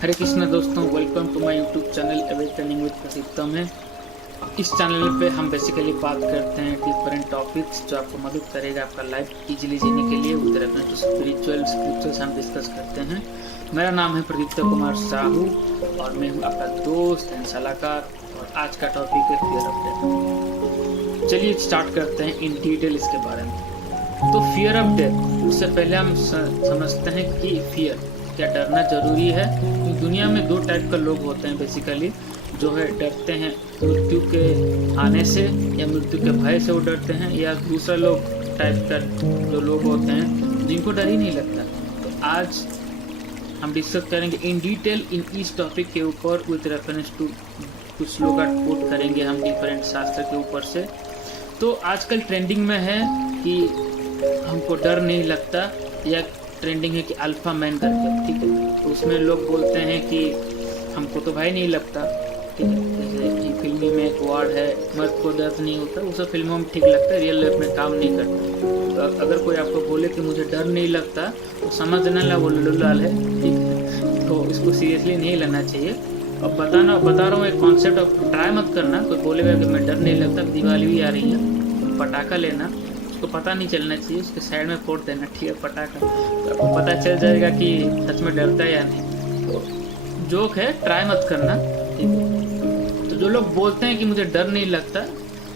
हरे कृष्णा दोस्तों, welcome to my YouTube channel awakening with Pradeeptam है। इस चैनल पे हम बेसिकली बात करते हैं डिफरेंट टॉपिक्स जो आपको मदद करेगा आपका लाइफ इजीली जीने के लिए। उधर अपने जो स्पिरिचुअल स्क्रिप्चर्स हम डिस्कस करते हैं। मेरा नाम है प्रदीप्त कुमार साहू और मैं हूँ आपका दोस्त एंड सलाहकार। और आज का टॉपिक है फियर ऑफ डेथ। चलिए स्टार्ट करते हैं इन डिटेल इसके बारे में। तो फियर ऑफ डेथ, उससे पहले हम समझते हैं कि फियर क्या डरना जरूरी है। दुनिया में दो टाइप का लोग होते हैं बेसिकली, जो है डरते हैं मृत्यु के आने से या मृत्यु के भय से वो डरते हैं, या दूसरा लोग टाइप का जो लोग होते हैं जिनको डर ही नहीं लगता। तो आज हम डिस्कस करेंगे इन डिटेल इन इस टॉपिक के ऊपर विद रेफरेंस टू कुछ लोग का कोट करेंगे हम डिफरेंट शास्त्र के ऊपर से। तो आजकल ट्रेंडिंग में है कि हमको डर नहीं लगता, या ट्रेंडिंग है कि अल्फा मैन करके, ठीक है। तो उसमें लोग बोलते हैं कि हमको तो भाई नहीं लगता, ठीक है। जैसे कि फिल्मी में एक वर्ड है, मर्द को दर्द नहीं होता, वो सब फिल्मों में ठीक लगता है, रियल लाइफ में काम नहीं करता। तो अगर कोई आपको बोले कि मुझे डर नहीं लगता तो समझना ला वो लुल्लू है, ठीक है। तो इसको सीरियसली नहीं लेना चाहिए। अब बता रहा हूँ एक कॉन्सेप्ट, अब ट्राई मत करना। कोई बोलेगा कि मैं डर नहीं लगता, दिवाली भी आ रही है, तो पटाखा लेना, उसको पता नहीं चलना चाहिए, उसके साइड में फोड़ देना, ठीक है, पटाखा। तो आपको पता चल जाएगा कि सच में डरता है या नहीं। तो जोक है, ट्राई मत करना, ठीक है। तो जो लोग बोलते हैं कि मुझे डर नहीं लगता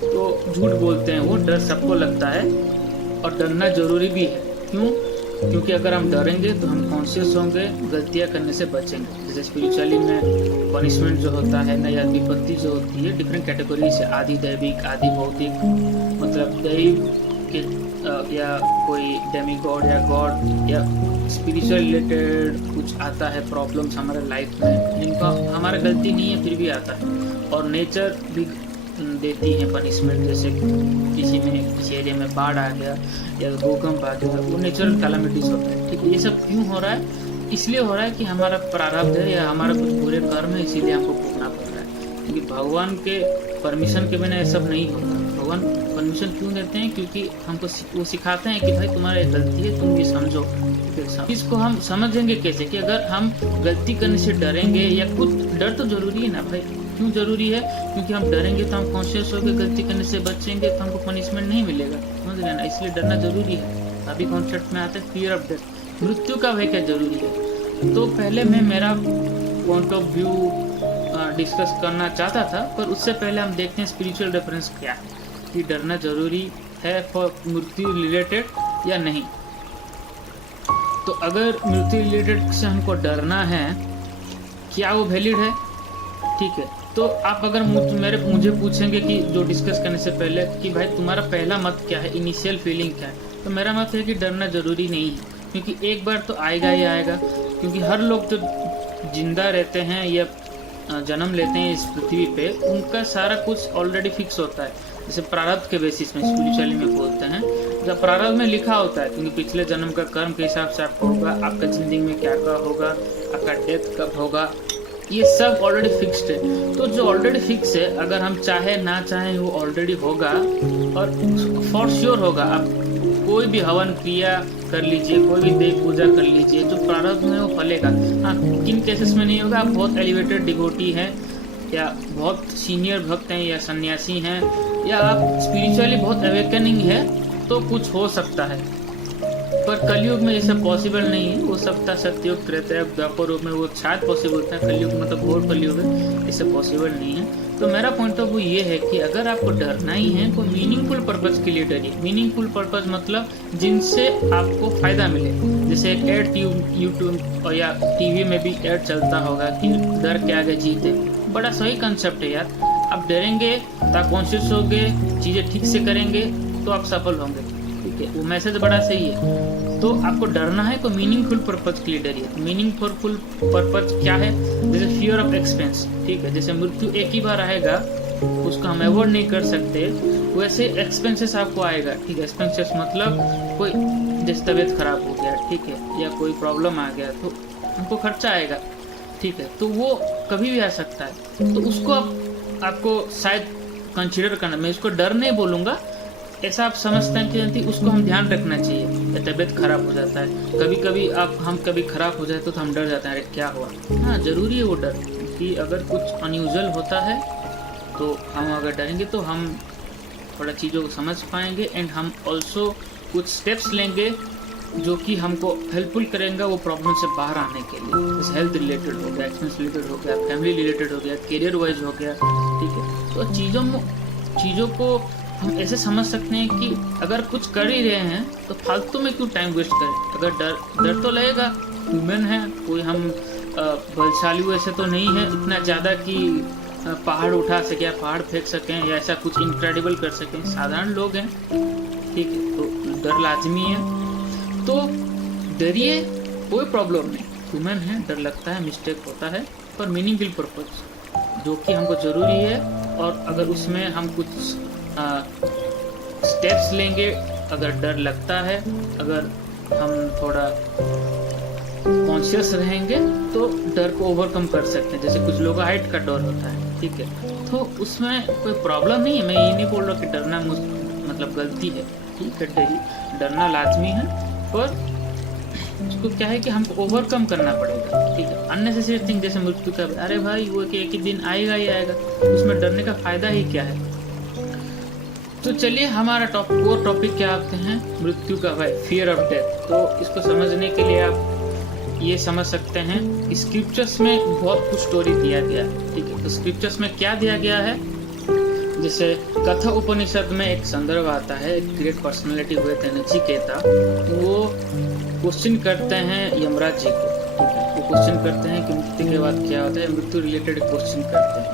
तो झूठ बोलते हैं। वो डर सबको लगता है और डरना जरूरी भी है। क्यों? क्योंकि अगर हम डरेंगे तो हम कॉन्शियस होंगे, गलतियां करने से बचेंगे। जैसे स्पिरिचुअली में पनिशमेंट जो होता है ना, या विपत्ति जो होती है डिफरेंट कैटेगरी से, आदि दैविक, आदि भौतिक, मतलब दैव के या कोई डेमी गॉड या गॉड या स्पिरिचुअल रिलेटेड कुछ आता है प्रॉब्लम्स हमारे लाइफ में, जिनका हमारा गलती नहीं है फिर भी आता है। और नेचर भी देती है पनिशमेंट। जैसे किसी एरिया में बाढ़ आ गया या भूकंप आ गया, वो नेचुरल कैलामिटीज होता है, ठीक है। ये सब क्यों हो रहा है? इसलिए हो रहा है कि हमारा प्रारब्ध है या हमारा कुछ बुरे कर्म है, इसीलिए हमको भोगना पड़ रहा है। क्योंकि भगवान के परमिशन के बिना ये सब नहीं होता। भगवान परमिशन क्यों देते हैं? क्योंकि हमको वो सिखाते हैं कि भाई तुम्हारी गलती है, तुम ये समझो। इसको हम समझेंगे कैसे? कि अगर हम गलती करने से डरेंगे, या कुछ डर तो जरूरी है ना भाई। क्यों जरूरी है? क्योंकि हम डरेंगे तो हम कॉन्शियस होकर गलती करने से बचेंगे, तो हमको पनिशमेंट नहीं मिलेगा, समझ रहे ना। इसलिए डरना जरूरी है। अभी कॉन्सेप्ट में आता है फियर ऑफ डेथ, मृत्यु का भय क्या जरूरी है। तो पहले मैं मेरा पॉइंट ऑफ व्यू डिस्कस करना चाहता था, पर उससे पहले हम देखते हैं स्पिरिचुअल रेफरेंस क्या है, कि डरना जरूरी है फॉर मृत्यु रिलेटेड या नहीं। तो अगर मृत्यु रिलेटेड से हमको डरना है, क्या वो वैलिड है? ठीक है। तो आप अगर मुझे पूछेंगे कि जो डिस्कस करने से पहले कि भाई तुम्हारा पहला मत क्या है, इनिशियल फीलिंग क्या है, तो मेरा मत है कि डरना जरूरी नहीं है। क्योंकि एक बार तो आएगा ही आएगा। क्योंकि हर लोग जो जिंदा रहते हैं या जन्म लेते हैं इस पृथ्वी पे, उनका सारा कुछ ऑलरेडी फिक्स होता है। जैसे प्रारब्ध के बेसिस में स्पिरिचुअली में बोलते हैं, जब प्रारब्ध में लिखा होता है क्योंकि पिछले जन्म का कर्म के हिसाब से आपका होगा, आपका जिंदगी में क्या क्या होगा, आपका डेथ कब होगा, ये सब ऑलरेडी फिक्स्ड है। तो जो ऑलरेडी फिक्स है, अगर हम चाहे ना चाहे वो ऑलरेडी होगा और फॉर श्योर होगा। आप कोई भी हवन क्रिया कर लीजिए, कोई भी देव पूजा कर लीजिए, जो प्रारब्ध में वो फलेगा। हाँ, किन केसेस में नहीं होगा? आप बहुत एलिवेटेड डिवोटी हैं, या बहुत सीनियर भक्त हैं, या सन्यासी हैं, या आप स्पिरिचुअली बहुत अवेकनिंग है, तो कुछ हो सकता है। पर कलयुग में ये सब पॉसिबल नहीं है। वो सप्ताह सत्युग, त्रेता, द्वापर युग में वो शायद पॉसिबल था। कलयुग मतलब घोर कलयुग है, ये सब पॉसिबल नहीं है। तो मेरा पॉइंट ऑफ व्यू ये है कि अगर आपको डरना ही है तो मीनिंगफुल पर्पज के लिए डरिए। मीनिंगफुल पर्पज मतलब जिनसे आपको फायदा मिले। जैसे एक एड यूट्यूब या टीवी में भी एड चलता होगा कि डर के आगे जीत है। बड़ा सही कंसेप्ट है यार। आप डरेंगे तो कॉन्शियस होंगे, चीजें ठीक से करेंगे तो आप सफल होंगे, ठीक है। वो मैसेज बड़ा सही है। तो आपको डरना है तो मीनिंगफुल पर्पज के लिए डरिए। मीनिंगफुल पर्पज क्या है? जैसे फियर ऑफ एक्सपेंस, ठीक है। जैसे मृत्यु एक ही बार आएगा, उसको हम अवॉइड नहीं कर सकते, वैसे एक्सपेंसेस आपको आएगा, ठीक है। एक्सपेंसेस मतलब कोई जैसे तबीयत खराब हो गया, ठीक है, या कोई प्रॉब्लम आ गया तो हमको खर्चा आएगा, ठीक है। तो वो कभी भी आ सकता है। तो उसको आपको शायद कंसिडर करना। मैं इसको डर नहीं बोलूँगा, ऐसा आप समझते हैं कि उसको हम ध्यान रखना चाहिए। या तबीयत खराब हो जाता है। कभी कभी हम कभी खराब हो जाए तो हम डर जाते हैं, अरे क्या हुआ। हाँ, ज़रूरी है वो डर, कि अगर कुछ अनयूजुअल होता है तो हम अगर डरेंगे तो हम थोड़ा चीज़ों को समझ पाएंगे, एंड हम ऑल्सो कुछ स्टेप्स लेंगे जो कि हमको हेल्पफुल करेंगे वो प्रॉब्लम से बाहर आने के लिए। जैसे हेल्थ रिलेटेड हो गया, एक्सपेंस रिलेटेड हो गया, फैमिली रिलेटेड हो गया, करियर वाइज हो गया, ठीक है। तो चीज़ों को हम ऐसे समझ सकते हैं कि अगर कुछ कर ही रहे हैं तो फालतू में क्यों टाइम वेस्ट करें। अगर डर तो लगेगा, ह्यूमन है, कोई हम बलशाली वैसे तो नहीं है इतना ज़्यादा कि पहाड़ उठा सके या पहाड़ फेंक सकें या ऐसा कुछ इनक्रेडिबल कर सकें। साधारण लोग हैं, ठीक है, तो डर लाजमी है। तो डरिए, कोई प्रॉब्लम नहीं, ह्यूमन है, डर लगता है, मिस्टेक होता है, पर मीनिंगफुल पर्पज जो कि हमको ज़रूरी है। और अगर उसमें हम कुछ स्टेप्स लेंगे, अगर डर लगता है, अगर हम थोड़ा कॉन्शियस रहेंगे तो डर को ओवरकम कर सकते हैं। जैसे कुछ लोगों हाइट का डर होता है, ठीक है, तो उसमें कोई प्रॉब्लम नहीं है। मैं ये नहीं बोल रहा कि डरना मतलब गलती है, ठीक है, डरना लाजमी है, पर उसको क्या है कि हमको ओवरकम करना पड़ेगा, ठीक है। अननेसेसरी थिंग जैसे मृत्यु का, अरे भाई वो एक ही दिन आएगा ही आएगा, उसमें डरने का फायदा ही क्या है। तो चलिए हमारा टॉपिक क्या आते हैं, मृत्यु का भय, फियर ऑफ डेथ। तो इसको समझने के लिए आप ये समझ सकते हैं, स्क्रिप्चर्स में बहुत कुछ स्टोरी दिया गया है, ठीक है। तो स्क्रिप्चर्स में क्या दिया गया है, जैसे कथा उपनिषद में एक संदर्भ आता है, एक ग्रेट पर्सनालिटी हुए थे नचिकेता, वो क्वेश्चन करते हैं यमराज जी को, ठीक है। वो क्वेश्चन करते हैं कि मृत्यु के बाद क्या होता है, मृत्यु रिलेटेड क्वेश्चन करते हैं,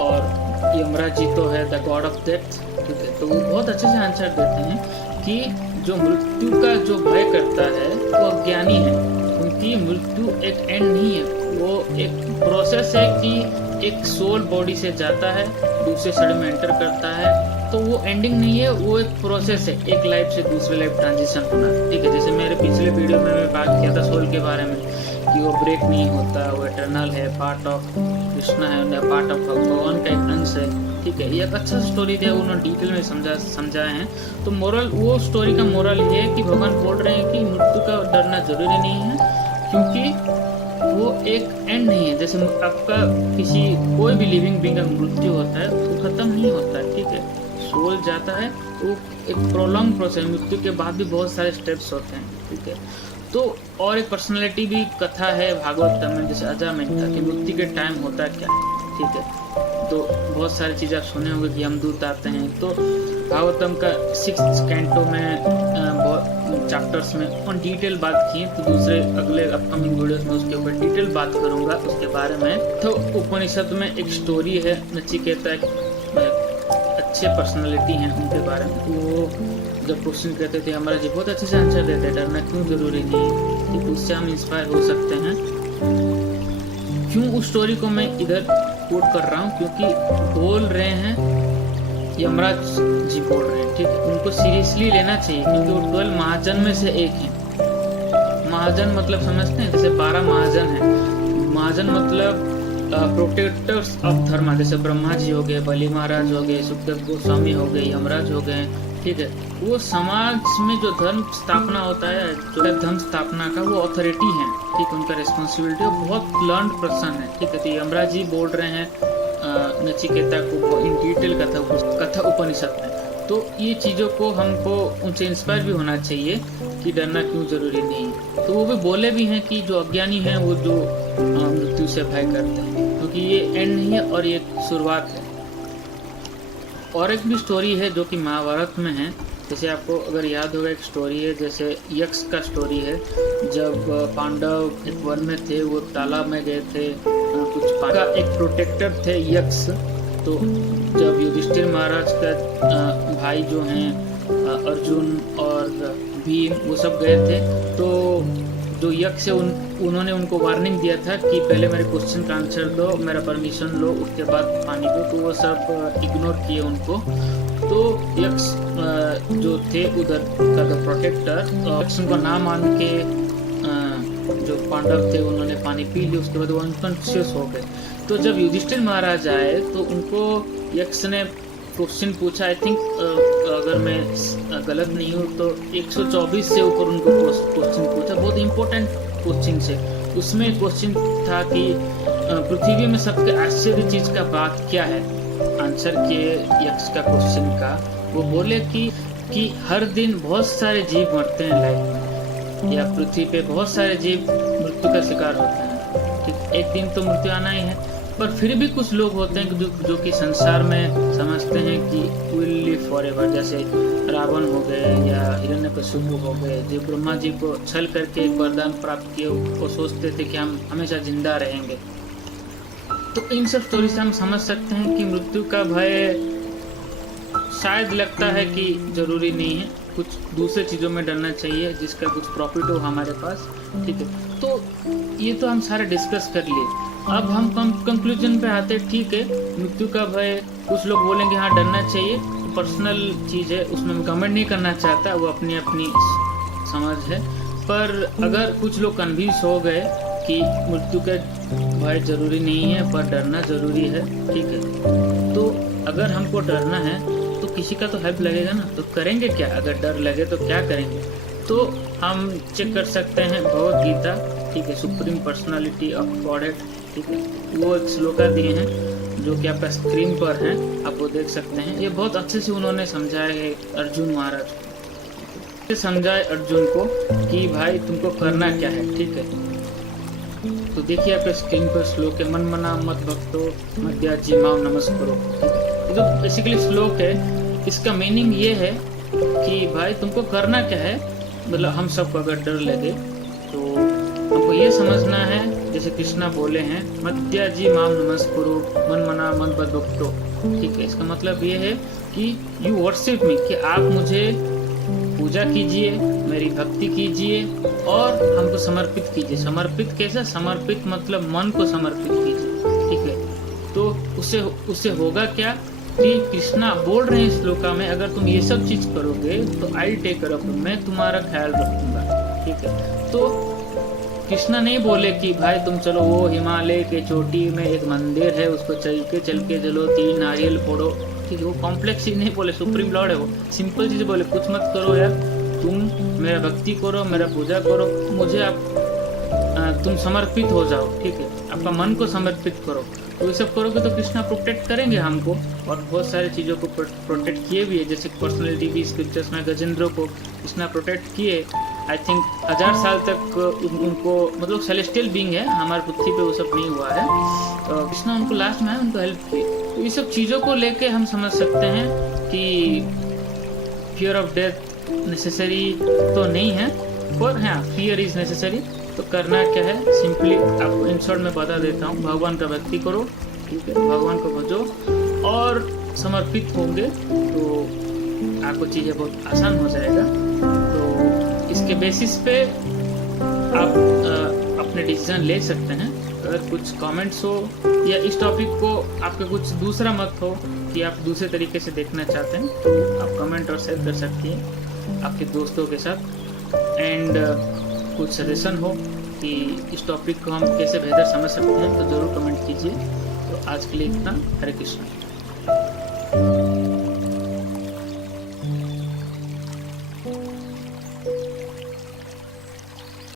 और यमराज जी तो है द गॉड ऑफ डेथ, ठीक है। तो वो बहुत अच्छे से आंसर देते हैं कि जो मृत्यु का जो भय करता है वो अज्ञानी है, क्योंकि मृत्यु एक एंड नहीं है, वो एक प्रोसेस है कि एक सोल बॉडी से जाता है, दूसरे शरीर में एंटर करता है, तो वो एंडिंग नहीं है, वो एक प्रोसेस है, एक लाइफ से दूसरे लाइफ ट्रांजिशन होना, ठीक है। जैसे मेरे पिछले वीडियो में मैं बात किया था सोल के बारे में कि वो ब्रेक नहीं होता, वो इटर्नल है, पार्ट ऑफ कृष्णा है, पार्ट ऑफ भगवान का एक अंश है, ठीक है। ये एक अच्छा स्टोरी दिया, उन्होंने डिटेल में समझाए हैं। तो मोरल, वो स्टोरी का मोरल ये है कि भगवान बोल रहे हैं कि मृत्यु का डरना जरूरी नहीं है, क्योंकि वो एक एंड नहीं है। जैसे आपका कोई भी लिविंग बीइंग का मृत्यु होता है वो खत्म नहीं होता है, ठीक है, सोल जाता है, वो एक प्रोलॉन्ग प्रोसेस, मृत्यु के बाद भी बहुत सारे स्टेप्स होते हैं, ठीक है। तो और एक पर्सनालिटी भी कथा है भागवत में, जैसे अजामिल कि मृत्यु के टाइम होता है क्या, ठीक है। तो बहुत सारी चीज़ें आप सुने होंगे कि यमदूत आते हैं। तो भागवतम का 6th कैंटो में बहुत चैप्टर्स में ऑन डिटेल बात की, तो दूसरे अगले अपकमिंग वीडियोस में उसके ऊपर डिटेल बात करूंगा उसके बारे में। तो उपनिषद में एक स्टोरी है, नचिकेता एक अच्छे पर्सनालिटी हैं, उनके बारे में वो जब क्वेश्चन करते थे हमारा जी बहुत अच्छे से आंसर देते, डरना क्यों जरूरी नहीं है, कि उससे हम इंस्पायर हो सकते हैं। क्यों उस स्टोरी को मैं इधर कोट कर रहा हूँ, क्योंकि बोल रहे हैं यमराज जी बोल रहे हैं, ठीक है, उनको सीरियसली लेना चाहिए, क्योंकि वो 12 महाजन में से एक है। महाजन मतलब समझते हैं, जैसे 12 महाजन है, महाजन मतलब प्रोटेक्टर्स ऑफ धर्म, जैसे ब्रह्मा जी हो गए, बलि महाराज हो गए, सुखदेव गोस्वामी हो गए, यमराज हो गए, ठीक है। वो समाज में जो धर्म स्थापना होता है, जो धर्म स्थापना का वो अथॉरिटी है, ठीक है, उनका रिस्पॉन्सिबिलिटी, बहुत लर्न पर्सन है, ठीक है। तो यमराज जी बोल रहे हैं नचिकेता को इन डिटेल कथा उपनिषद में। तो ये चीज़ों को हमको उनसे इंस्पायर भी होना चाहिए कि डरना क्यों जरूरी नहीं है। तो वो भी बोले भी हैं कि जो अज्ञानी हैं वो जो मृत्यु से भय करते हैं, क्योंकि ये एंड नहीं है और ये एक है। और एक भी स्टोरी है जो कि महाभारत में है, जैसे आपको अगर याद होगा एक स्टोरी है, जैसे यक्ष का स्टोरी है। जब पांडव एक वन में थे, वो तालाब में गए थे, कुछ का एक प्रोटेक्टर थे यक्ष। तो जब युधिष्ठिर महाराज का भाई जो हैं अर्जुन और भीम वो सब गए थे, तो जो यक्ष है उन्होंने उनको वार्निंग दिया था कि पहले मेरे क्वेश्चन का आंसर दो, मेरा परमिशन लो, उसके बाद पानी दो। तो वो सब इग्नोर किए उनको। तो यक्ष जो थे उधर का प्रोटेक्टर, यक्ष उनको ना मान के जो पांडव थे उन्होंने पानी पी लिया, उसके बाद वो अनकॉन्शियस हो गए। तो जब युधिष्ठिर महाराज आए तो उनको यक्ष ने क्वेश्चन पूछा, आई थिंक अगर मैं गलत नहीं हूँ तो 124 से ऊपर उनको क्वेश्चन पूछा, बहुत इम्पोर्टेंट क्वेश्चन से। उसमें क्वेश्चन था कि पृथ्वी में सबसे आश्चर्य चीज का बात क्या है। आंसर किए यक्ष का क्वेश्चन का, वो बोले कि हर दिन बहुत सारे जीव मरते हैं लाइफ में, या पृथ्वी पे बहुत सारे जीव मृत्यु का शिकार होते हैं। ठीक, एक दिन तो मृत्यु आना ही है, पर फिर भी कुछ लोग होते हैं जो कि संसार में समझते हैं कि विल लिव फॉरएवर, जैसे रावण हो गए या हिरण्यकशिपु हो गए, जो ब्रह्मा जी को छल करके एक वरदान प्राप्त किए, वो सोचते थे कि हम हमेशा जिंदा रहेंगे। तो इन सब स्टोरी से हम समझ सकते हैं कि मृत्यु का भय शायद लगता है कि जरूरी नहीं है, कुछ दूसरे चीज़ों में डरना चाहिए जिसका कुछ प्रॉफिट हो हमारे पास। ठीक है, तो ये तो हम सारे डिस्कस कर लिए। अब हम कंक्लूजन पे आते। ठीक है, मृत्यु का भय कुछ लोग बोलेंगे हाँ डरना चाहिए, पर्सनल चीज़ है, उसमें मैं कमेंट नहीं करना चाहता, वो अपनी अपनी समझ है। पर अगर कुछ लोग कन्विंस हो गए कि मृत्यु का भय जरूरी नहीं है पर डरना जरूरी है, ठीक है, तो अगर हमको डरना है तो किसी का तो हेल्प लगेगा ना, तो करेंगे क्या? अगर डर लगे तो क्या करेंगे? तो हम चेक कर सकते हैं भगवद गीता, ठीक है, सुप्रीम पर्सनालिटी ऑफ गॉडहेड, ठीक है, वो एक श्लोका दिए हैं जो कि आपका स्क्रीन पर हैं, आप वो देख सकते हैं। ये बहुत अच्छे से उन्होंने समझाया है अर्जुन महाराज को, समझाए अर्जुन को कि भाई तुमको करना क्या है। ठीक है, तो देखिए आपके स्क्रीन पर श्लोक है, मन मना मत भक्तो मध्याजी माम नमस्करो। ये जो बेसिकली श्लोक है, इसका मीनिंग ये है कि भाई तुमको करना क्या है। मतलब हम सबको अगर डर लगे तो हमको ये समझना है, जैसे कृष्णा बोले हैं मध्याजी माम नमस्करो, मन मना मत भक्तो। ठीक है, इसका मतलब ये है कि यू वर्शिप मी, कि आप मुझे पूजा कीजिए, मेरी भक्ति कीजिए और हमको समर्पित कीजिए। समर्पित कैसा? समर्पित मतलब मन को समर्पित कीजिए। ठीक है, तो उससे होगा क्या कि कृष्णा बोल रहे हैं श्लोका में, अगर तुम ये सब चीज करोगे तो I take care of you, मैं तुम्हारा ख्याल रखूंगा। ठीक है, तो कृष्णा नहीं बोले कि भाई तुम चलो वो हिमालय के चोटी में एक मंदिर है, उसको चल के चलो 3 नारियल फोड़ो। ठीक है, वो कॉम्प्लेक्स चीज नहीं बोले, सुप्रीम लॉर्ड है वो, सिंपल चीज बोले, कुछ मत करो यार, तुम मेरा भक्ति करो, मेरा पूजा करो, मुझे आप तुम समर्पित हो जाओ। ठीक है, आपका मन को समर्पित करो। तो ये सब करोगे तो कृष्णा प्रोटेक्ट करेंगे हमको, और बहुत सारी चीज़ों को प्रोटेक्ट किए भी है, जैसे पर्सनैलिटी भी स्क्रिप्चर्स में गजेंद्र को कृष्णा प्रोटेक्ट किए। आई थिंक 1000 साल तक उनको, मतलब सेलेस्टियल बीइंग है, हमारे पृथ्वी पे वो सब नहीं हुआ है, तो कृष्णा उनको लास्ट में उनको हेल्प की। तो ये सब चीज़ों को लेके हम समझ सकते हैं कि फियर ऑफ डेथ नेसेसरी तो नहीं है, पर हाँ फियर इज नेसेसरी। तो करना क्या है, सिंपली आपको इन शॉर्ट में बता देता हूँ, भगवान का भक्ति करो। ठीक है, भगवान को भजो और समर्पित होंगे तो आपको चीज़ें बहुत आसान हो जाएगा। तो इसके बेसिस पे आप अपने डिसीजन ले सकते हैं। अगर कुछ कमेंट्स हो या इस टॉपिक को आपका कुछ दूसरा मत हो कि आप दूसरे तरीके से देखना चाहते हैं, तो आप कमेंट और शेयर कर सकती हैं आपके दोस्तों के साथ। एंड कुछ सजेशन हो कि इस टॉपिक को हम कैसे बेहतर समझ सकते हैं तो ज़रूर कमेंट कीजिए। तो आज के लिए इतना। हरे कृष्ण।